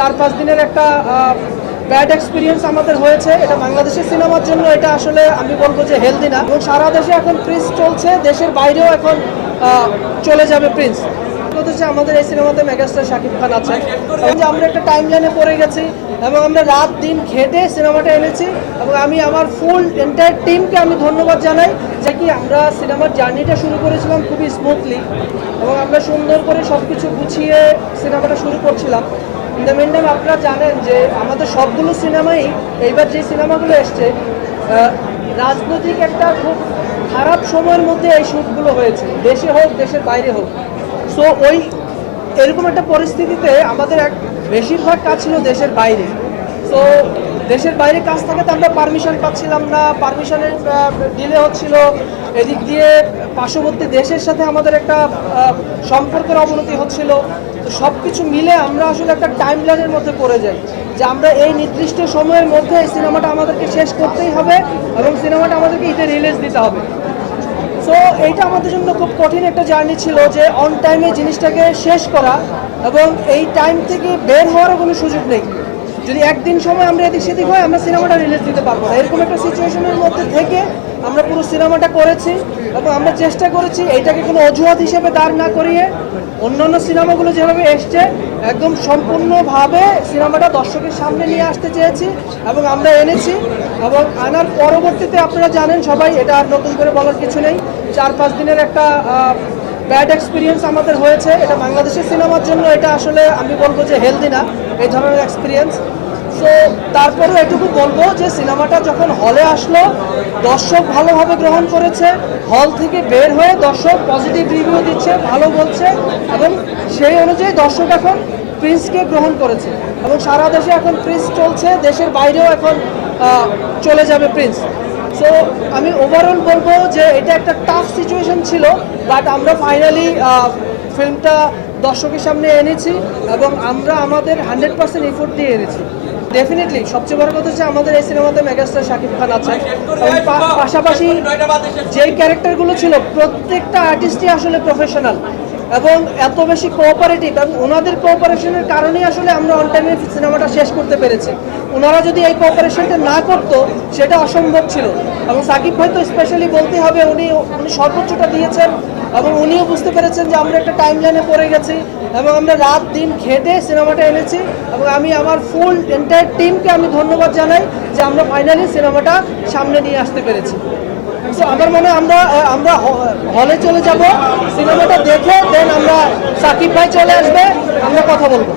4-5 দিনের একটা bad experience আমাদের হয়েছে। এটা বাংলাদেশের সিনেমার জন্য এটা আসলে আমি বলবো যে হেলদি না, এবং সারা দেশে এখন প্রিন্স চলছে, দেশের বাইরেও এখন চলে যাবে প্রিন্স। হচ্ছে আমাদের এই সিনেমাতে মেগাস্টার শাকিব খান আছে, এবং যে আমরা একটা টাইম লাইনে পড়ে গেছি এবং আমরা রাত দিন খেটে সিনেমাটা এনেছি, এবং আমি আমার ফুল এন্টায়ার টিমকে আমি ধন্যবাদ জানাই যে কি আমরা সিনেমার জার্নিটা শুরু করেছিলাম খুবই স্মুথলি, এবং আমরা সুন্দর করে সব কিছু গুছিয়ে সিনেমাটা শুরু করছিলাম। ইন দ্য মেন টাইম আপনারা জানেন যে আমাদের সবগুলো সিনেমাই এইবার যে সিনেমাগুলো এসছে রাজনৈতিক একটা খুব খারাপ সময়ের মধ্যে এই শ্যুটগুলো হয়েছে, দেশে হোক দেশের বাইরে হোক। সো ওই এরকম একটা পরিস্থিতিতে আমাদের বেশিরভাগ কাজ ছিল দেশের বাইরে। সো দেশের বাইরে কাজ থাকাতে আমরা পারমিশন পাচ্ছিলাম না, পারমিশনের ডিলে হচ্ছিল, এদিক দিয়ে পার্শ্ববর্তী দেশের সাথে আমাদের একটা সম্পর্কের অবনতি হচ্ছিল। তো সব কিছু মিলে আমরা আসলে একটা টাইম লাইনের মধ্যে পড়ে যাই যে আমরা এই নির্দিষ্ট সময়ের মধ্যে এই সিনেমাটা আমাদেরকে শেষ করতেই হবে, এবং সিনেমাটা আমাদেরকে ঈদে রিলিজ দিতে হবে। সো এইটা আমাদের জন্য খুব কঠিন একটা জার্নি ছিল যে অন টাইমে জিনিসটাকে শেষ করা, এবং এই টাইম থেকে বের হওয়ারও কোনো সুযোগ নেই। যদি একদিন সময় আমরা এদিক সেদিক হয় আমরা সিনেমাটা রিলিজ দিতে পারবো না, এরকম একটা সিচুয়েশনের মধ্যে থেকে আমরা পুরো সিনেমাটা করেছি, এবং আমরা চেষ্টা করেছি এইটাকে কোনো অজুহাত হিসেবে দাঁড় না করিয়ে অন্যান্য সিনেমাগুলো যেভাবে এসছে একদম সম্পূর্ণভাবে সিনেমাটা দর্শকের সামনে নিয়ে আসতে চেয়েছি, এবং আমরা এনেছি। এবং আনার পরবর্তীতে আপনারা জানেন সবাই, এটা আর নতুন করে বলার কিছু নেই, 4-5 দিনের একটা ব্যাড এক্সপিরিয়েন্স আমাদের হয়েছে। এটা বাংলাদেশের সিনেমার জন্য এটা আসলে আমি বলবো যে হেলদি না এই ধরনের এক্সপিরিয়েন্স। সো তারপরেও এটুকু বলবো যে সিনেমাটা যখন হলে আসলো দর্শক ভালোভাবে গ্রহণ করেছে, হল থেকে বের হয়ে দর্শক পজিটিভ রিভিউ দিচ্ছে, ভালো বলছে, এবং সেই অনুযায়ী দর্শক এখন প্রিন্সকে গ্রহণ করেছে, এবং সারা দেশে এখন প্রিন্স চলছে, দেশের বাইরেও এখন চলে যাবে প্রিন্স। সো আমি ওভারঅল বলবো যে এটা একটা টাফ সিচুয়েশন ছিল, বাট আমরা ফাইনালি ফিল্মটা দর্শকের সামনে এনেছি, এবং আমরা আমাদের 100% এফোর্ট দিয়ে এনেছি। ডেফিনেটলি সবচেয়ে বড় কথা হচ্ছে আমাদের এই সিনেমাতে মেগাস্টার শাকিব খান আছে, এবং পাশাপাশি যেই ক্যারেক্টারগুলো ছিল প্রত্যেকটা আর্টিস্টই আসলে প্রফেশনাল এবং এত বেশি কোঅপারেটিভ, এবং ওনাদের কোঅপারেশনের কারণেই আসলে আমরা অন টাইমে সিনেমাটা শেষ করতে পেরেছি। ওনারা যদি এই কোঅপারেশনটা না করতো সেটা অসম্ভব ছিল, এবং সাকিব ভাই তো স্পেশালি বলতে হবে উনি সর্বোচ্চটা দিয়েছেন, এবং উনিও বুঝতে পেরেছেন যে আমরা একটা টাইম লাইনে পড়ে গেছি, এবং আমরা রাত দিন খেটে সিনেমাটা এনেছি, এবং আমি আমার ফুল এন্টায়ার টিমকে আমি ধন্যবাদ জানাই যে আমরা ফাইনালি সিনেমাটা সামনে নিয়ে আসতে পেরেছি। সো আমার মনে হয় আমরা হলে চলে যাব, সিনেমাটা দেখে দেন আমরা সাকিব ভাই চলে আসবে, আমরা কথা বলবো।